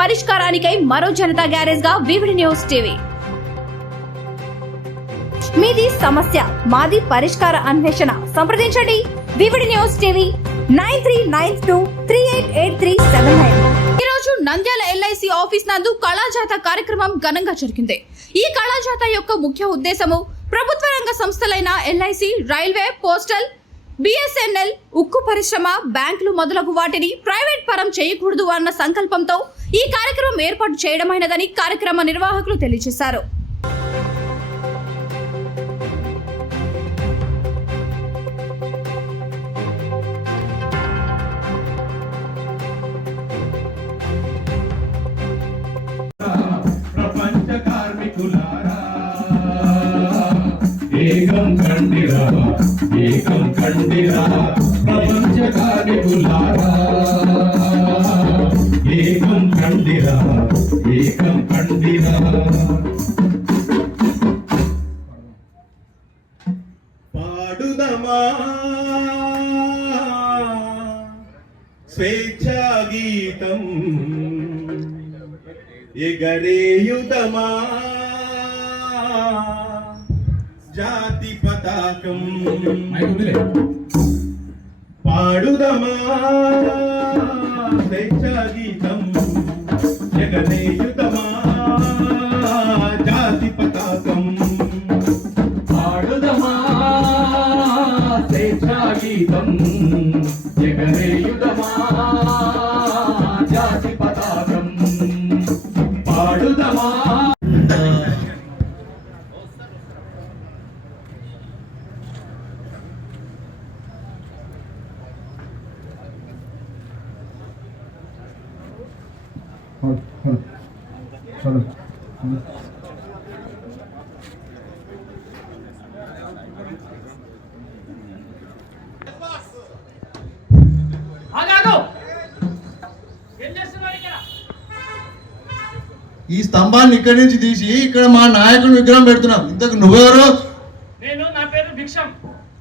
పరిష్కారానికై మరో జనతా గ్యారేజ్గా వివిడి న్యూస్ టీవీ. మీది సమస్య మాది పరిష్కార అన్వేషణ. సంప్రదించండి. VVD news TV nine three nine two three eight eight three seven nine. ఈ రోజు నంద్యాల ఎల్ఐసి ఆఫీస్ నందు కళాజాత కార్యక్రమం ఘనంగా జరిగింది. ఈ కళాజాత యొక్క ముఖ్య ఉద్దేశము ప్రభుత్వ రంగ సంస్థలైన ఎల్ఐసి రైల్వే పోస్టల్ బిఎస్ఎన్ఎల్ ఉక్కు పరిశ్రమ బ్యాంకులు మొదలగు వాటిని ప్రైవేట్ పరం చేయకూడదు అన్న సంకల్పంతో ఈ కార్యక్రమం ఏర్పాటు చేయడమైనదని కార్యక్రమ నిర్వాహకులు తెలియజేశారు. ప్రపంచ కార్మికులారా ఏకం కండిరా ఏకం కండిరా ప్రపంచ కార్మికులారా ఏకం కండిరా ఏకం కండిరా. పాడుదమా. స్వేచ్ఛా గీతం ఎగరేయుదమా. జాతి పతాకం పాడుదమా స్వేచ్ఛా ఈ స్తంభాన్ని ఇక్కడి నుంచి తీసి ఇక్కడ మా నాయకుని విగ్రహం పెడుతున్నాం. ఇంతకు నువ్వెవరు? నేను నా పేరు భిక్షం.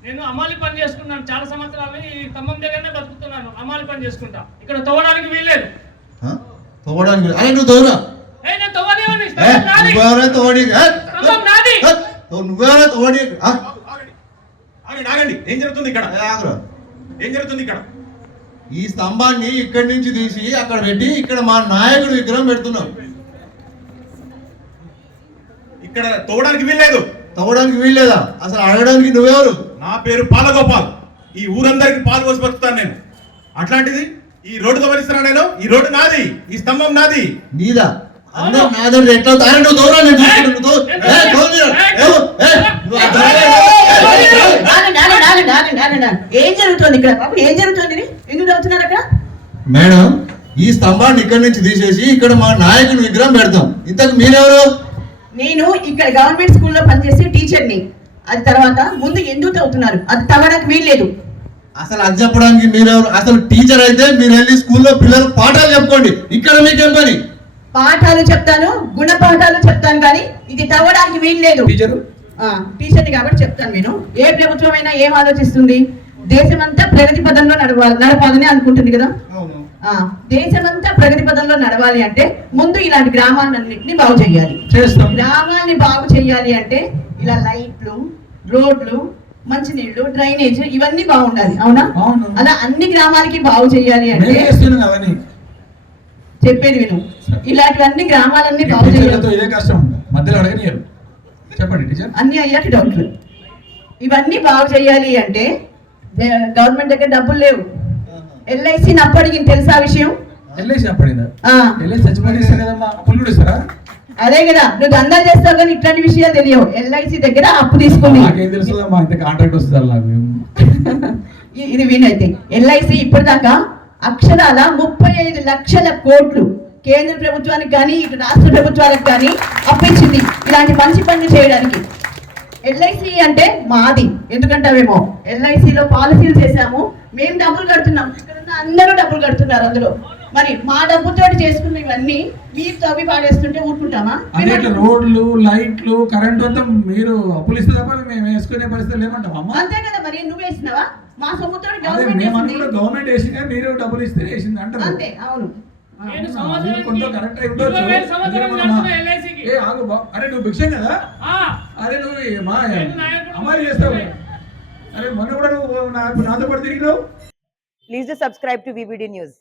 నేను అమ్మాలి పని చేసుకున్నాను. చాలా సంవత్సరాలు ఈ ఖమ్మం దగ్గరనే బతుకుతున్నాను. అమ్మాలి పని చేసుకుంటా. ఇక్కడ తవ్వడానికి వీల్లేదు? తవ్వడానికి అరే నువ్వు తవ్వరా ఏ, నువ్వెవరే తవ్వడి. ఏ, నువ్వెవరే తవ్వడి ఆ? ఆగండి ఆగండి ఏం జరుగుతుంది ఇక్కడ? ఏ, ఆగురా. ఏం జరుగుతుంది ఇక్కడ? ఈ స్తంభాన్ని ఇక్కడి నుంచి తీసి అక్కడ పెట్టి ఇక్కడ మా నాయకుడి విగ్రహం పెడుతున్నాం. ఇక్కడ తోవడానికి వీల్లేదు. తవ్వడానికి వీల్లేదా? అసలు అడగడానికి నువ్వెవరు? నా పేరు పాలగోపాల్. ఈ ఊరందరికి పాలు పోసి బతుకుతాను నేను. అట్లాంటిది ఈ రోడ్డు తవరిస్తున్నా నేను. ఈ రోడ్డు నాది. ఈ స్తంభం నాది. నీదా? అందరూ నాదంటే ఎట్లా అరే నువ్వు తవ్వరా నేను చూసుకుంటా, నువ్వు తవ్వు. ఏ, జరుగుతుంది ఇక్కడ? బాబు ఏం జరుగుతుంది? ఎందుకు చదువుతున్నారు అక్కడ? మేడం ఈ స్తంభాన్ని ఇక్కడి నుంచి తీసేసి ఇక్కడ మా నాయకుని విగ్రహం పెడతాం. ఇంతకు మీరెవరు? నేను ఇక్కడ గవర్నమెంట్ స్కూల్లో పనిచేసే టీచర్ని. అది తర్వాత ముందు ఎందుకు చదువుతున్నారు అది తవ్వడానికి వీల్లేదు అసలు అది చెప్పడానికి మీరెవరు? అసలు టీచర్ అయితే మీరు వెళ్ళి స్కూల్లో పిల్లలకు పాఠాలు చెప్పుకోండి. ఇక్కడ మీకేం పని? పాఠాలు చెప్తాను గుణపాఠాలు చెప్తాను కానీ ఇది తవ్వడానికి వీల్లేదు టీచరు ఆ, టీచర్ని కాబట్టి చెప్తాను నేను. ఏ ప్రభుత్వం అయినా ఏం ఆలోచిస్తుంది? దేశమంతా ప్రగతి పదంలో నడవాలి నడపాలని అనుకుంటుంది కదా? ఆ, దేశమంతా ప్రగతి పదంలో నడవాలి అంటే ముందు ఇలాంటి గ్రామాలన్నింటినీ బాగు చేయాలి. చేస్తాం. గ్రామాల్ని బాగు చేయాలి అంటే ఇలా లైట్లు రోడ్లు మంచినీళ్ళు డ్రైనేజ్ ఇవన్నీ బాగుండాలి అవునా? అవును. అలా అన్ని గ్రామాలకి బాగు చేయాలి అంటే చెప్పేది విను. ఇలాంటివన్నీ గ్రామాలన్నీ బాగు చేయాలి. కష్టం మధ్యలో అడగనియరు. చెప్పండి టీచర్ అన్ని అయ్యాక డౌట్లు. ఇవన్నీ బాగు చేయాలి అంటే గవర్నమెంట్ దగ్గర డబ్బులు లేవు. ఎల్ఐసి అప్పటికి తెలుసా విషయం? ఎల్ఐసి అప్పుడైందా? ఎల్ఐసి చచ్చిపోయి అప్పులు కూడా ఇస్తారా? అదే కదా నువ్వు దందా చేస్తావు కానీ ఇట్లాంటి విషయాలు తెలియవు. ఎల్ఐసి దగ్గర అప్పు తీసుకుంది. కాంట్రాక్ట్ వస్తుంది ఇ- ఇది వినైతే ఎల్ఐసి ఇప్పటిదాకా అక్షరాల ముప్పై ఐదు లక్షల కోట్లు కేంద్ర ప్రభుత్వానికి కానీ ఇటు రాష్ట్ర ప్రభుత్వాలకు కానీ అప్పించింది ఇలాంటి మంచి పనులు చేయడానికి. ఎల్ఐసి అంటే మాది. ఎందుకంటావేమో? ఎల్ఐసిలో పాలసీలు చేశాము. మేము డబ్బులు కడుతున్నాం. ఇక్కడ ఉన్న అందరూ డబ్బులు కడుతున్నారు అందులో. మరి మా డబ్బుతో చేసుకున్న ఇవన్నీ మీరు తవ్వి పాడేస్తుంటే ఊరుకుంటామా? అంటే రోడ్లు లైట్లు కరెంట్ అంతా మీరు అప్పులు ఇస్తే తప్ప మేము వేసుకునే పరిస్థితి లేమంటాం అమ్మా. అంతే కదా మరి నువ్వు వేసినావా? మా సొమ్ముతో గవర్నమెంట్ గవర్నమెంట్ వేసింది. మీరు డబ్బులు ఇస్తే వేసింది అంటారు. అంతే అవును. అరే నువ్వు భిక్షం కదా? ఆ, అరే నువ్వు మా. అమలు చేస్తావు. అరే మొన్న కూడా నువ్వు నా- నాతో పాటు తిరిగినావు? Do subscribe to VVD News.